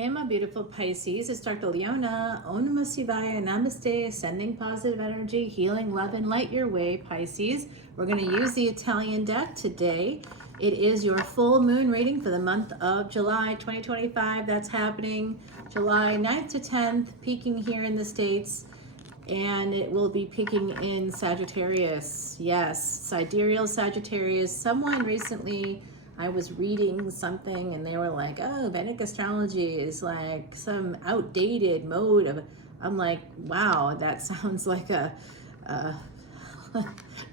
Hey, my beautiful Pisces, it's Dr. Leona. Om Namah Shivaya, Namaste, sending positive energy, healing, love, and light your way, Pisces. We're going to use the Italian deck today. It is your full moon reading for the month of July 2025. That's happening July 9th to 10th, peaking here in the States. And it will be peaking in Sagittarius. Yes, sidereal Sagittarius. Someone recently, I was reading something and they were like, oh, Vedic Astrology is like some outdated mode of, I'm like, wow, that sounds like a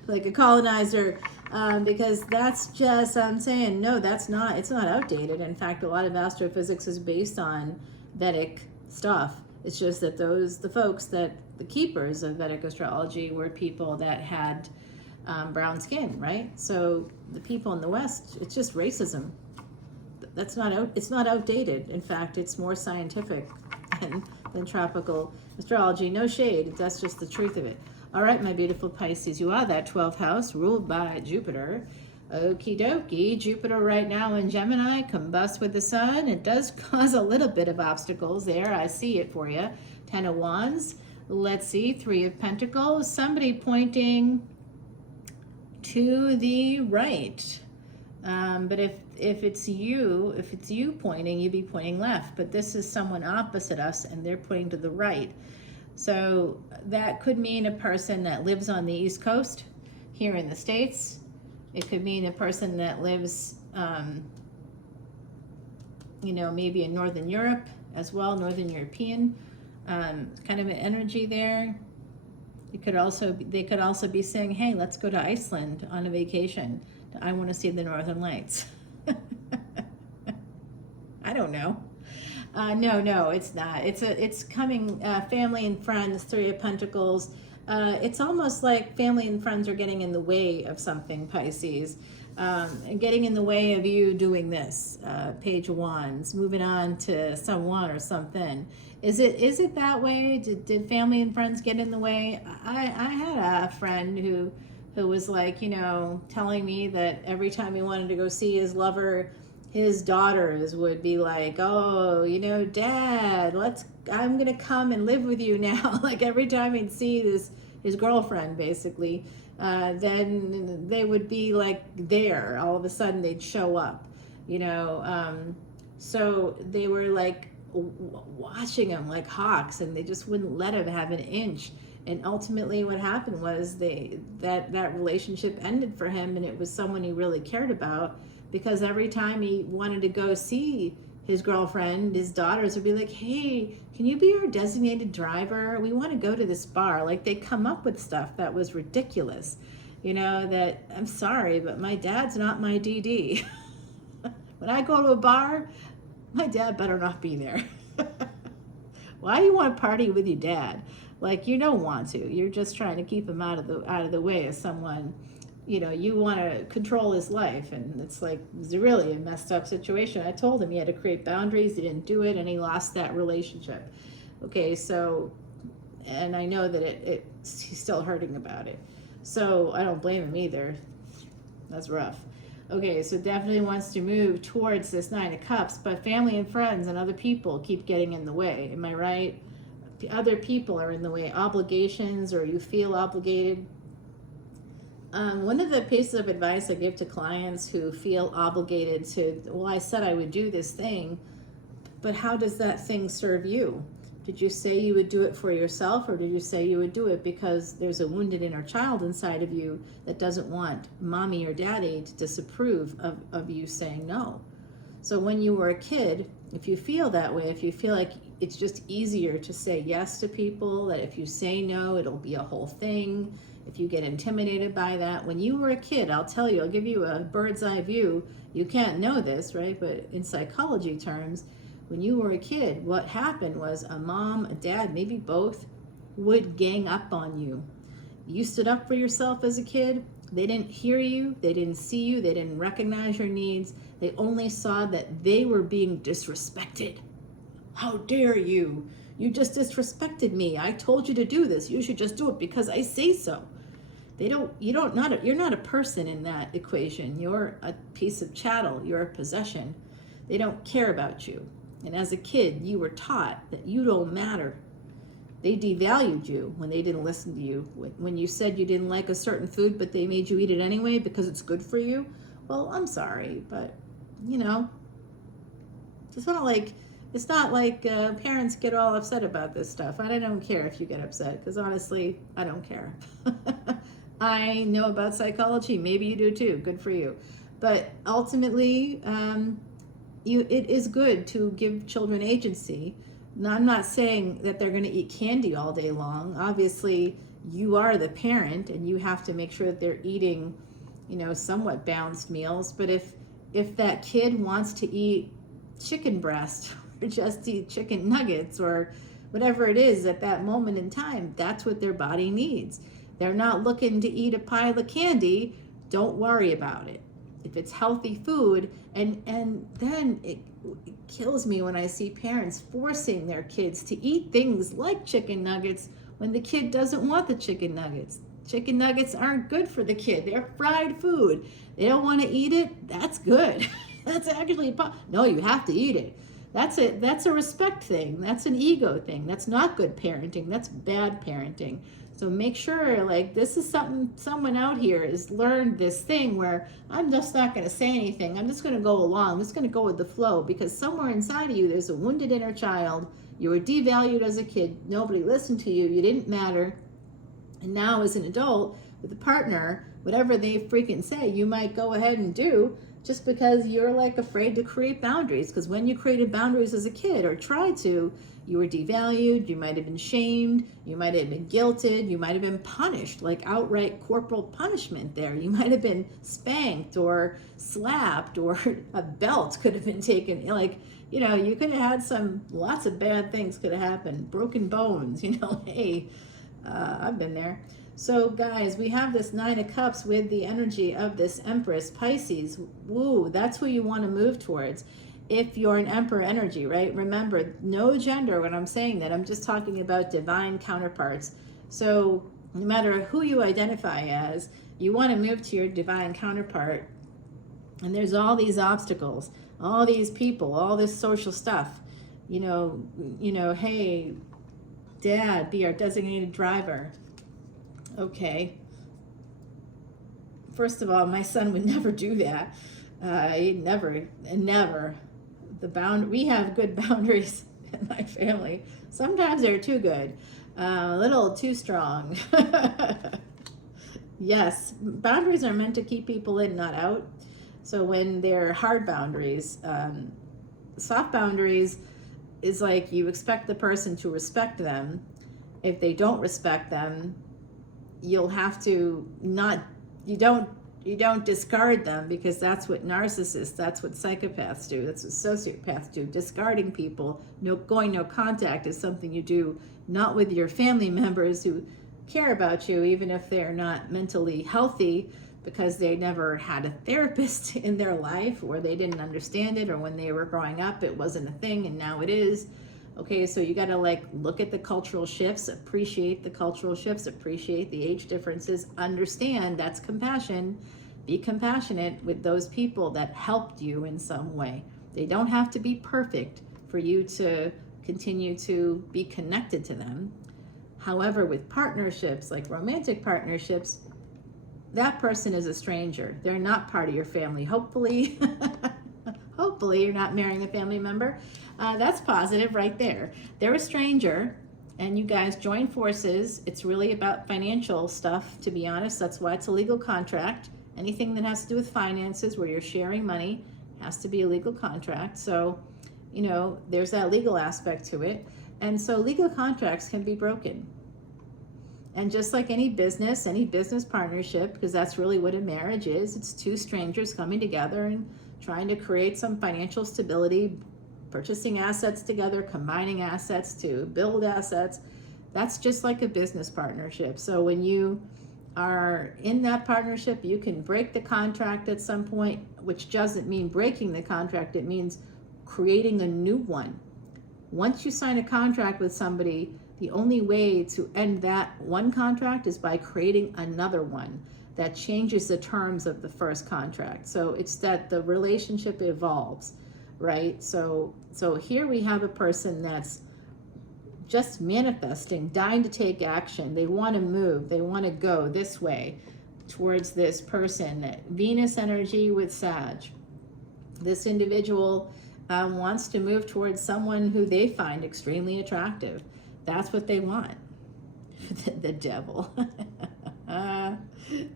like a colonizer, because that's just, I'm saying, no, that's not, it's not outdated. In fact, a lot of astrophysics is based on Vedic stuff. It's just that the folks that, the keepers of Vedic astrology were people that had brown skin, right? So the people in the West, it's just racism. That's not out, it's not outdated. In fact, it's more scientific than tropical astrology. No shade, that's just the truth of it. All right, my beautiful Pisces, you are that 12th house ruled by Jupiter. Okie dokie, Jupiter right now in Gemini, combusts with the sun. It does cause a little bit of obstacles there. I see it for you. 10 of Wands. Let's see, 3 of Pentacles. Somebody pointing to the right. But if it's you pointing, you'd be pointing left. But this is someone opposite us, and they're pointing to the right. So that could mean a person that lives on the East Coast here in the States. It could mean a person that lives, maybe in Northern Europe as well, Northern European, kind of an energy there. They could also be saying, hey, let's go to Iceland on a vacation. I want to see the Northern Lights. I don't know. No, it's not. It's coming, family and friends, 3 of Pentacles. It's almost like family and friends are getting in the way of something, Pisces, and getting in the way of you doing this. Page of Wands, moving on to someone or something. Is it that way? Did family and friends get in the way? I had a friend who was like, telling me that every time he wanted to go see his lover, his daughters would be like, oh, Dad, I'm gonna come and live with you now. Like every time he'd see his girlfriend, basically, then they would be like there. All of a sudden they'd show up, so they were like watching him like hawks, and they just wouldn't let him have an inch. And ultimately what happened was that relationship ended for him, and it was someone he really cared about, because every time he wanted to go see his girlfriend, his daughters would be like, hey, can you be our designated driver? We want to go to this bar. Like, they come up with stuff that was ridiculous, that, I'm sorry, but my dad's not my DD. When I go to a bar, my dad better not be there. Why do you want to party with your dad? Like, you don't want to. You're just trying to keep him out of the way of someone. You want to control his life, and it's really a messed up situation. I told him he had to create boundaries. He didn't do it, and he lost that relationship. Okay, so, and I know that he's still hurting about it. So I don't blame him either. That's rough. Okay, so definitely wants to move towards this 9 of Cups, but family and friends and other people keep getting in the way. Am I right? Other people are in the way. Obligations, or you feel obligated. One of the pieces of advice I give to clients who feel obligated to, well, I said I would do this thing, but how does that thing serve you? Did you say you would do it for yourself, or did you say you would do it because there's a wounded inner child inside of you that doesn't want mommy or daddy to disapprove of you saying no? So when you were a kid, if you feel that way, if you feel like it's just easier to say yes to people, that if you say no, it'll be a whole thing, if you get intimidated by that. When you were a kid, I'll tell you, I'll give you a bird's eye view. You can't know this, right? But in psychology terms, when you were a kid, what happened was a mom, a dad, maybe both, would gang up on you. You stood up for yourself as a kid. They didn't hear you. They didn't see you. They didn't recognize your needs. They only saw that they were being disrespected. How dare you? You just disrespected me. I told you to do this. You should just do it because I say so. You're not a person in that equation. You're a piece of chattel. You're a possession. They don't care about you. And as a kid, you were taught that you don't matter. They devalued you when they didn't listen to you. When you said you didn't like a certain food, but they made you eat it anyway because it's good for you. Well, I'm sorry, but you know, it's not like parents get all upset about this stuff. I don't care if you get upset, because honestly, I don't care. I know about psychology. Maybe you do too. Good for you. But ultimately, it is good to give children agency. Now, I'm not saying that they're going to eat candy all day long. Obviously, you are the parent, and you have to make sure that they're eating, somewhat balanced meals. But if that kid wants to eat chicken breast or just eat chicken nuggets or whatever it is at that moment in time, that's what their body needs. They're not looking to eat a pile of candy. Don't worry about it. If it's healthy food, and then it kills me when I see parents forcing their kids to eat things like chicken nuggets when the kid doesn't want the chicken nuggets. Chicken nuggets aren't good for the kid. They're fried food. They don't want to eat it. That's good. That's actually no, you have to eat it. That's a respect thing. That's an ego thing. That's not good parenting. That's bad parenting. So make sure, this is someone out here has learned this thing where I'm just not going to say anything. I'm just going to go along. I'm just going to go with the flow, because somewhere inside of you, there's a wounded inner child. You were devalued as a kid. Nobody listened to you. You didn't matter. And now as an adult with a partner, whatever they freaking say, you might go ahead and do just because you're afraid to create boundaries. Because when you created boundaries as a kid or tried to, you were devalued, you might have been shamed, you might have been guilted, you might have been punished, outright corporal punishment there. You might have been spanked or slapped, or a belt could have been taken. You could have had lots of bad things could have happened. Broken bones, hey, I've been there. So guys, we have this 9 of Cups with the energy of this Empress, Pisces. Woo, that's who you want to move towards. If you're an Emperor energy, right? Remember, no gender when I'm saying that. I'm just talking about divine counterparts. So no matter who you identify as, you want to move to your divine counterpart. And there's all these obstacles, all these people, all this social stuff. Hey, Dad, be our designated driver. Okay. First of all, my son would never do that. He'd never. We have good boundaries in my family. Sometimes they're too good, a little too strong. Yes, boundaries are meant to keep people in, not out. So when they're hard boundaries, soft boundaries is you expect the person to respect them. If they don't respect them, you'll have to you don't discard them, because that's what narcissists, that's what psychopaths do, that's what sociopaths do. Discarding people, going no contact is something you do not with your family members who care about you, even if they're not mentally healthy, because they never had a therapist in their life, or they didn't understand it, or when they were growing up it wasn't a thing and now it is. Okay, so you got to look at the cultural shifts, appreciate the cultural shifts, appreciate the age differences, understand that's compassion. Be compassionate with those people that helped you in some way. They don't have to be perfect for you to continue to be connected to them. However, with partnerships, like romantic partnerships, that person is a stranger. They're not part of your family. Hopefully, hopefully you're not marrying a family member. That's positive right there. They're a stranger, and you guys join forces. It's really about financial stuff, to be honest. That's why it's a legal contract. Anything that has to do with finances, where you're sharing money, has to be a legal contract. So, there's that legal aspect to it. And so legal contracts can be broken. And just like any business partnership, because that's really what a marriage is, it's two strangers coming together and trying to create some financial stability, purchasing assets together, combining assets to build assets. That's just like a business partnership. So when you are in that partnership, you can break the contract at some point, which doesn't mean breaking the contract. It means creating a new one. Once you sign a contract with somebody, the only way to end that one contract is by creating another one that changes the terms of the first contract. So it's that the relationship evolves. right? So here we have a person that's just manifesting, dying to take action. They want to move. They want to go this way towards this person. Venus energy with Sag. This individual wants to move towards someone who they find extremely attractive. That's what they want. The devil.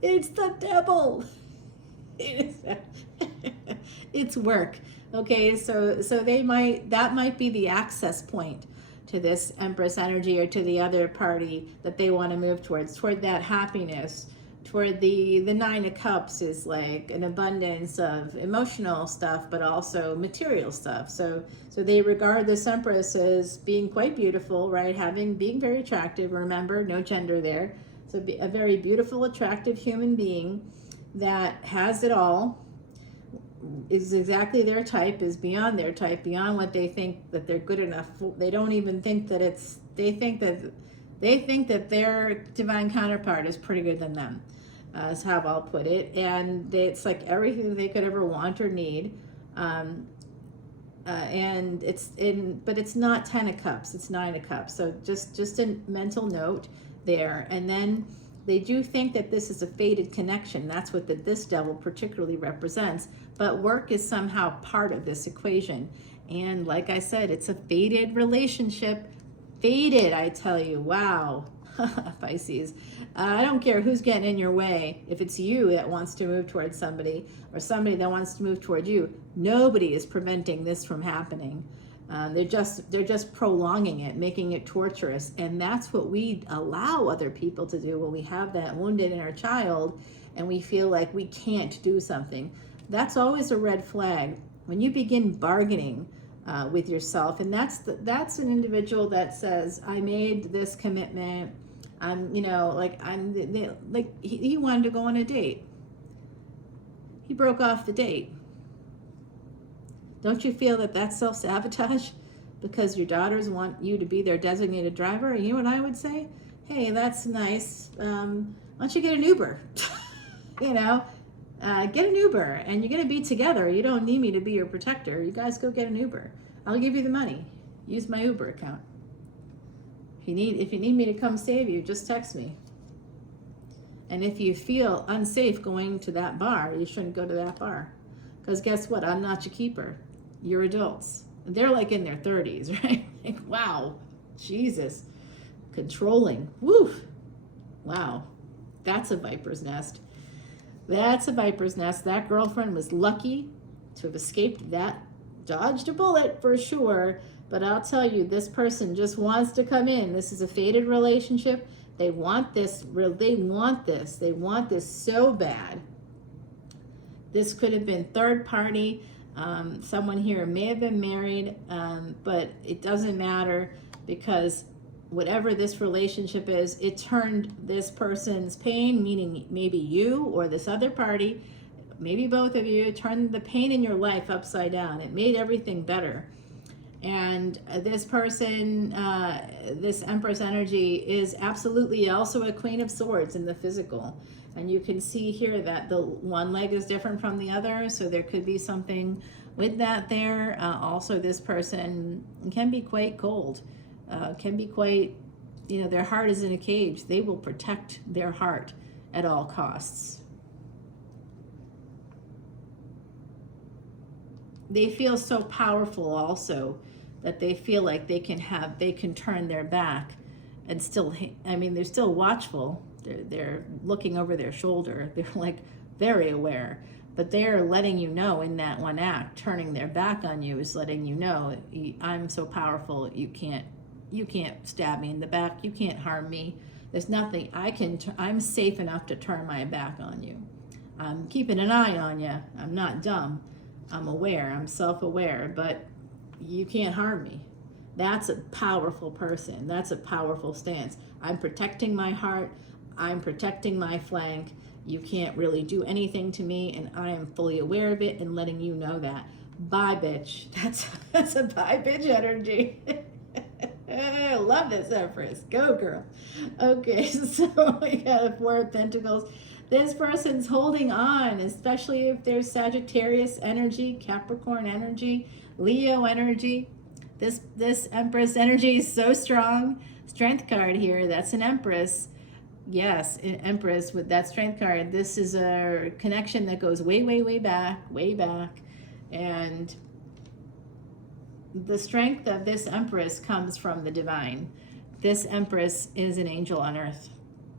It's the devil. It's work. Okay, so that might be the access point to this Empress energy, or to the other party that they want to move towards, toward that happiness, toward the Nine of Cups is like an abundance of emotional stuff, but also material stuff. So they regard this Empress as being quite beautiful, right? Being very attractive. Remember, no gender there. So a very beautiful, attractive human being that has it all, is exactly their type, is beyond their type, beyond what they think that they're good enough for. They don't even think that they think that their divine counterpart is pretty good than them, is how I'll put it. And it's like everything they could ever want or need. And but it's not 10 of Cups, it's 9 of Cups. So just a mental note there. And then they do think that this is a fated connection. That's what this devil particularly represents. But work is somehow part of this equation. And like I said, it's a fated relationship. Fated, I tell you. Wow. Pisces. I don't care who's getting in your way. If it's you that wants to move towards somebody, or somebody that wants to move toward you, nobody is preventing this from happening. They're just prolonging it, making it torturous. And that's what we allow other people to do when we have that wounded inner child and we feel like we can't do something. That's always a red flag. When you begin bargaining with yourself, and that's an individual that says, I made this commitment. He wanted to go on a date. He broke off the date. Don't you feel that that's self-sabotage because your daughters want you to be their designated driver? You know what I would say? Hey, that's nice. Why don't you get an Uber? Get an Uber, and you're going to be together. You don't need me to be your protector. You guys go get an Uber. I'll give you the money. Use my Uber account. If you need me to come save you, just text me. And if you feel unsafe going to that bar, you shouldn't go to that bar. Because guess what? I'm not your keeper. You're adults. They're like in their 30s, right? Like, wow, Jesus. Controlling. Woo. Wow. That's a viper's nest. That's a viper's nest. That girlfriend was lucky to have escaped that. Dodged a bullet for sure. But I'll tell you, this person just wants to come in. This is a fated relationship. They want this. They want this. They want this so bad. This could have been third party. Someone here may have been married, but it doesn't matter, because whatever this relationship is, it turned this person's pain, meaning maybe you or this other party, maybe both of you, turned the pain in your life upside down. It made everything better. And this person, this Empress energy, is absolutely also a Queen of Swords in the physical. And you can see here that the one leg is different from the other, so there could be something with that there. Also, this person can be quite cold, can be quite, their heart is in a cage. They will protect their heart at all costs. They feel so powerful also that they feel like they can turn their back and still, they're still watchful. They're looking over their shoulder. They're like very aware, but they're letting you know in that one act, turning their back on you is letting you know, I'm so powerful. You can't stab me in the back. You can't harm me. There's nothing I'm safe enough to turn my back on you. I'm keeping an eye on you. I'm not dumb. I'm aware. I'm self-aware, but you can't harm me. That's a powerful person. That's a powerful stance. I'm protecting my heart. I'm protecting my flank. You can't really do anything to me, and I am fully aware of it and letting you know that. Bye, bitch. That's a bye, bitch energy. I love this, Empress. Go, girl. Okay, so we got a Four of Pentacles. This person's holding on, especially if there's Sagittarius energy, Capricorn energy. Leo energy. This Empress energy is so strong. Strength card here, that's an Empress. Yes, an Empress with that strength card. This is a connection that goes way, way, way back, way back. And the strength of this Empress comes from the divine. This Empress is an angel on earth.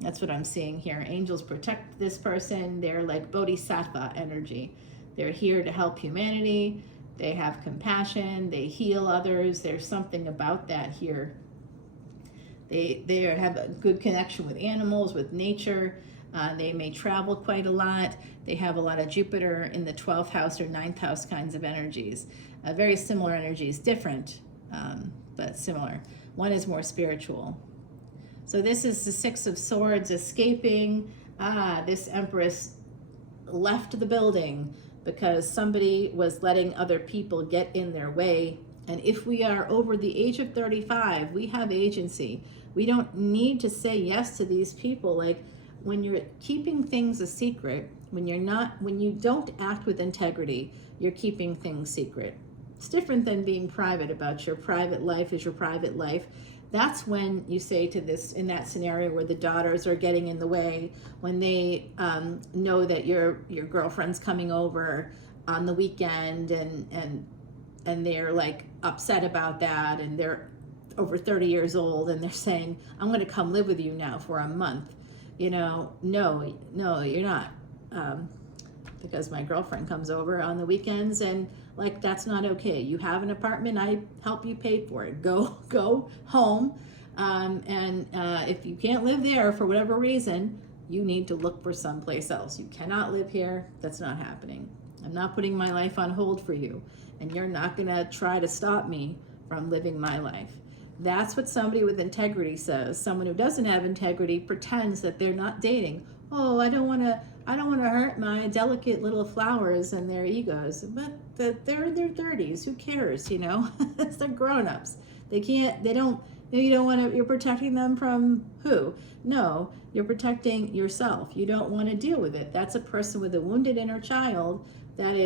That's what I'm seeing here. Angels protect this person. They're like Bodhisattva energy. They're here to help humanity. They have compassion. They heal others. There's something about that here. They have a good connection with animals, with nature. They may travel quite a lot. They have a lot of Jupiter in the 12th house or 9th house kinds of energies. Very similar energies, different, but similar. One is more spiritual. So this is the Six of Swords, escaping. This Empress left the building because somebody was letting other people get in their way. And if we are over the age of 35, we have agency. We don't need to say yes to these people. Like when you're keeping things a secret, when you don't act with integrity, you're keeping things secret. It's different than being private about your private life is your private life. That's when you say to this, in that scenario where the daughters are getting in the way, when they know that your girlfriend's coming over on the weekend and they're like upset about that, and they're over 30 years old and they're saying, I'm going to come live with you now for a month. You know, no, you're not. Because my girlfriend comes over on the weekends, and like, that's not okay. You have an apartment, I help you pay for it. Go home. If you can't live there for whatever reason, you need to look for someplace else. You cannot live here. That's not happening. I'm not putting my life on hold for you, and you're not gonna try to stop me from living my life. That's what somebody with integrity says. Someone who doesn't have integrity pretends that they're not dating. Oh, I don't want to hurt my delicate little flowers and their egos. But they're in their 30s. Who cares? You know, they're grown-ups. You don't want to. You're protecting them from who? No, you're protecting yourself. You don't want to deal with it. That's a person with a wounded inner child that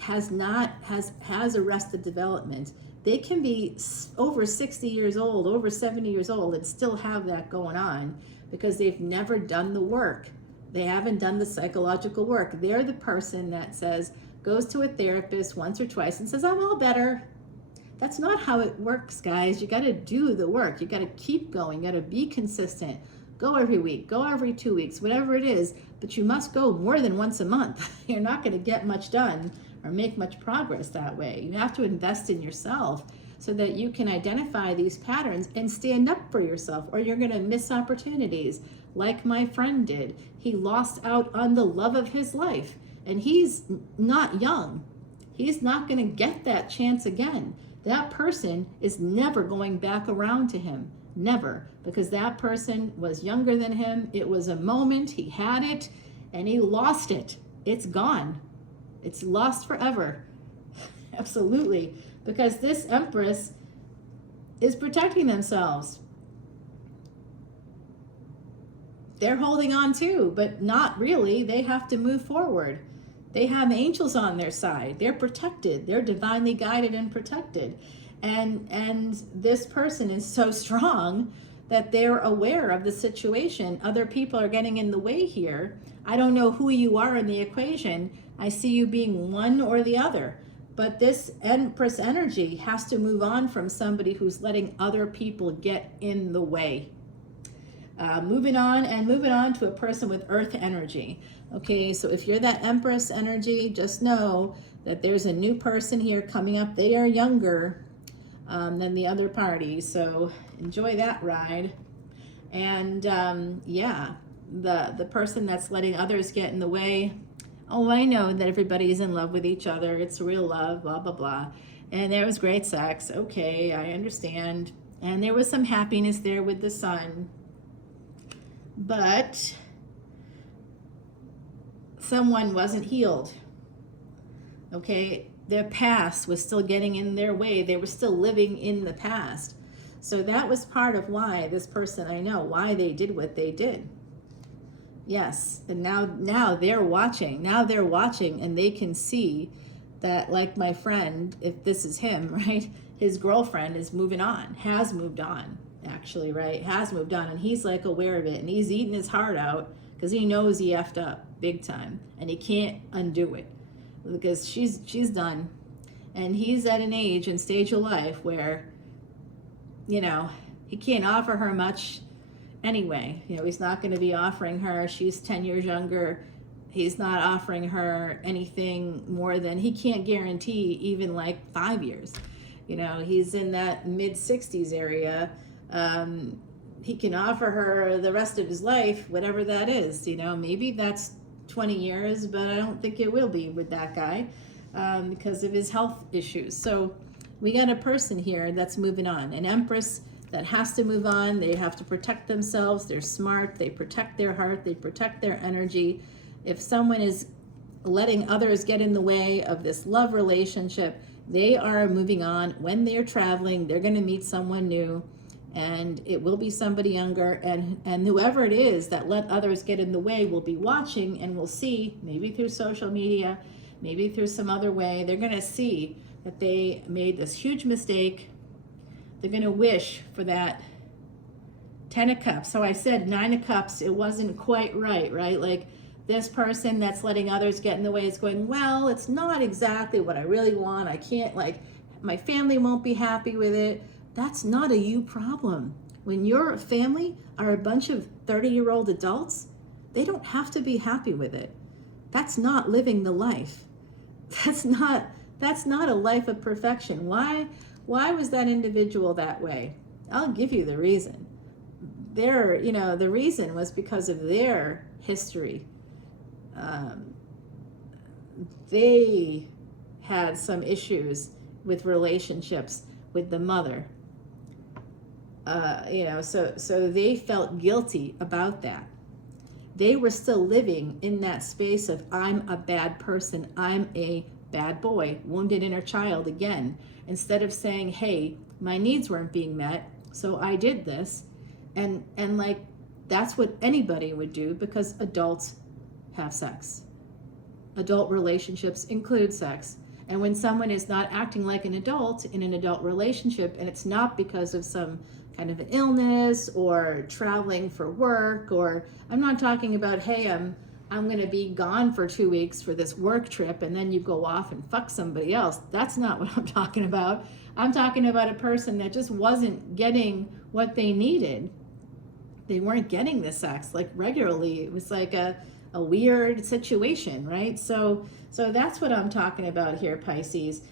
has arrested development. They can be over 60 years old, over 70 years old, and still have that going on because they've never done the work. They haven't done the psychological work. They're the person that goes to a therapist once or twice and says, I'm all better. That's not how it works, guys. You got to do the work. You got to keep going. You got to be consistent. Go every week, go every 2 weeks, whatever it is, but you must go more than once a month. You're not going to get much done or make much progress that way. You have to invest in yourself so that you can identify these patterns and stand up for yourself, or you're going to miss opportunities like my friend did. He lost out on the love of his life, and he's not young. He's not going to get that chance again. That person is never going back around to him. Never. Because that person was younger than him. It was a moment. He had it and he lost it. It's gone. It's lost forever. Absolutely. Because this Empress is protecting themselves. They're holding on too, but not really. They have to move forward. They have angels on their side. They're protected. They're divinely guided and protected. And this person is so strong that they're aware of the situation. Other people are getting in the way here. I don't know who you are in the equation. I see you being one or the other. But this Empress energy has to move on from somebody who's letting other people get in the way. Moving on to a person with earth energy. Okay, so if you're that Empress energy, just know that there's a new person here coming up. They are younger than the other party, so enjoy that ride. And the person that's letting others get in the way, oh, I know that everybody's in love with each other. It's real love, blah, blah, blah. And there was great sex. Okay, I understand. And there was some happiness there with the sun. But someone wasn't healed. Okay, their past was still getting in their way. They were still living in the past. So that was part of why this person, I know, why they did what they did. Yes, and now they're watching. Now they're watching, and they can see that, like my friend, if this is him, right, his girlfriend is moving on, has moved on, actually, right, has moved on, and he's like aware of it, and he's eating his heart out because he knows he effed up big time, and he can't undo it because she's done, and he's at an age and stage of life where, you know, he can't offer her much anyway. You know, he's not going to be offering her, she's 10 years younger, he's not offering her anything more than, he can't guarantee even like 5 years. You know, he's in that mid-60s area. He can offer her the rest of his life, whatever that is. You know, maybe that's 20 years, but I don't think it will be with that guy because of his health issues. So we got a person here that's moving on, an Empress that has to move on. They have to protect themselves. They're smart. They protect their heart. They protect their energy. If someone is letting others get in the way of this love relationship, they are moving on. When they're traveling, they're going to meet someone new, and it will be somebody younger, and whoever it is that let others get in the way will be watching and will see, maybe through social media, maybe through some other way, they're going to see that they made this huge mistake. They're going to wish for that 10 of Cups. So I said 9 of Cups, it wasn't quite right, right? Like, this person that's letting others get in the way is going, well, it's not exactly what I really want. I can't, like, my family won't be happy with it. That's not a you problem. When your family are a bunch of 30-year-old adults, they don't have to be happy with it. That's not living the life. That's not a life of perfection. Why was that individual that way? I'll give you the reason. The reason was because of their history. They had some issues with relationships with the mother. So they felt guilty about that. They were still living in that space of, I'm a bad person, I'm a bad boy, wounded inner child again, instead of saying, hey, my needs weren't being met, so I did this. And like, that's what anybody would do, because adults have sex. Adult relationships include sex. And when someone is not acting like an adult in an adult relationship, and it's not because of some kind of an illness or traveling for work, or I'm not talking about, hey, I'm going to be gone for 2 weeks for this work trip, and then you go off and fuck somebody else. That's not what I'm talking about. I'm talking about a person that just wasn't getting what they needed. They weren't getting the sex like regularly. It was like a weird situation, right? So that's what I'm talking about here, Pisces.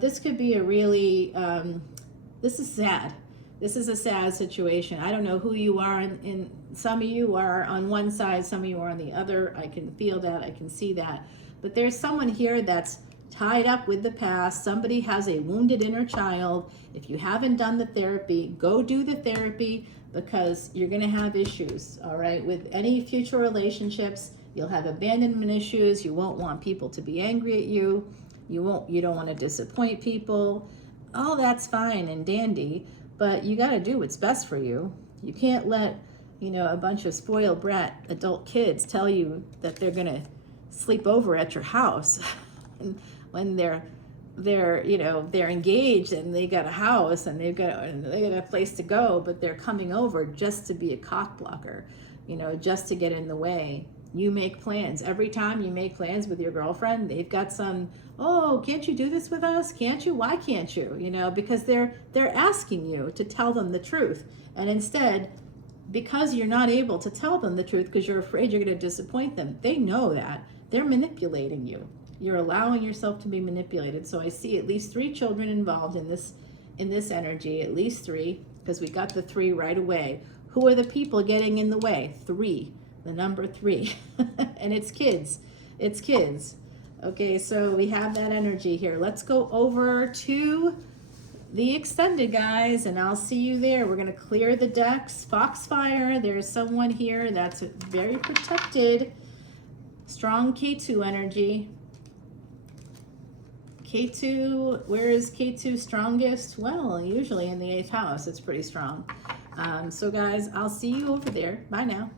This could be a really, this is sad. This is a sad situation. I don't know who you are. In some of you are on one side, some of you are on the other. I can feel that, I can see that. But there's someone here that's tied up with the past. Somebody has a wounded inner child. If you haven't done the therapy, go do the therapy, because you're going to have issues, all right? With any future relationships, you'll have abandonment issues. You won't want people to be angry at you. You don't want to disappoint people. All that's fine and dandy, but you got to do what's best for you. You can't let, a bunch of spoiled brat adult kids tell you that they're going to sleep over at your house when they're engaged and they got a house and they got a place to go, but they're coming over just to be a cock blocker, just to get in the way. You make plans. Every time you make plans with your girlfriend, they've got some, oh, can't you do this with us? Can't you? Why can't you? Because they're asking you to tell them the truth. And instead, because you're not able to tell them the truth because you're afraid you're going to disappoint them, they know that. They're manipulating you. You're allowing yourself to be manipulated. So I see at least 3 children involved in this energy, at least 3, because we got the 3 right away. Who are the people getting in the way? 3, the number 3. And it's kids. It's kids. Okay, so we have that energy here. Let's go over to the extended, guys, and I'll see you there. We're going to clear the decks. Foxfire, there's someone here that's very protected. Strong K2 energy. K2, where is K2 strongest? Well, usually in the 8th house, it's pretty strong. So guys, I'll see you over there. Bye now.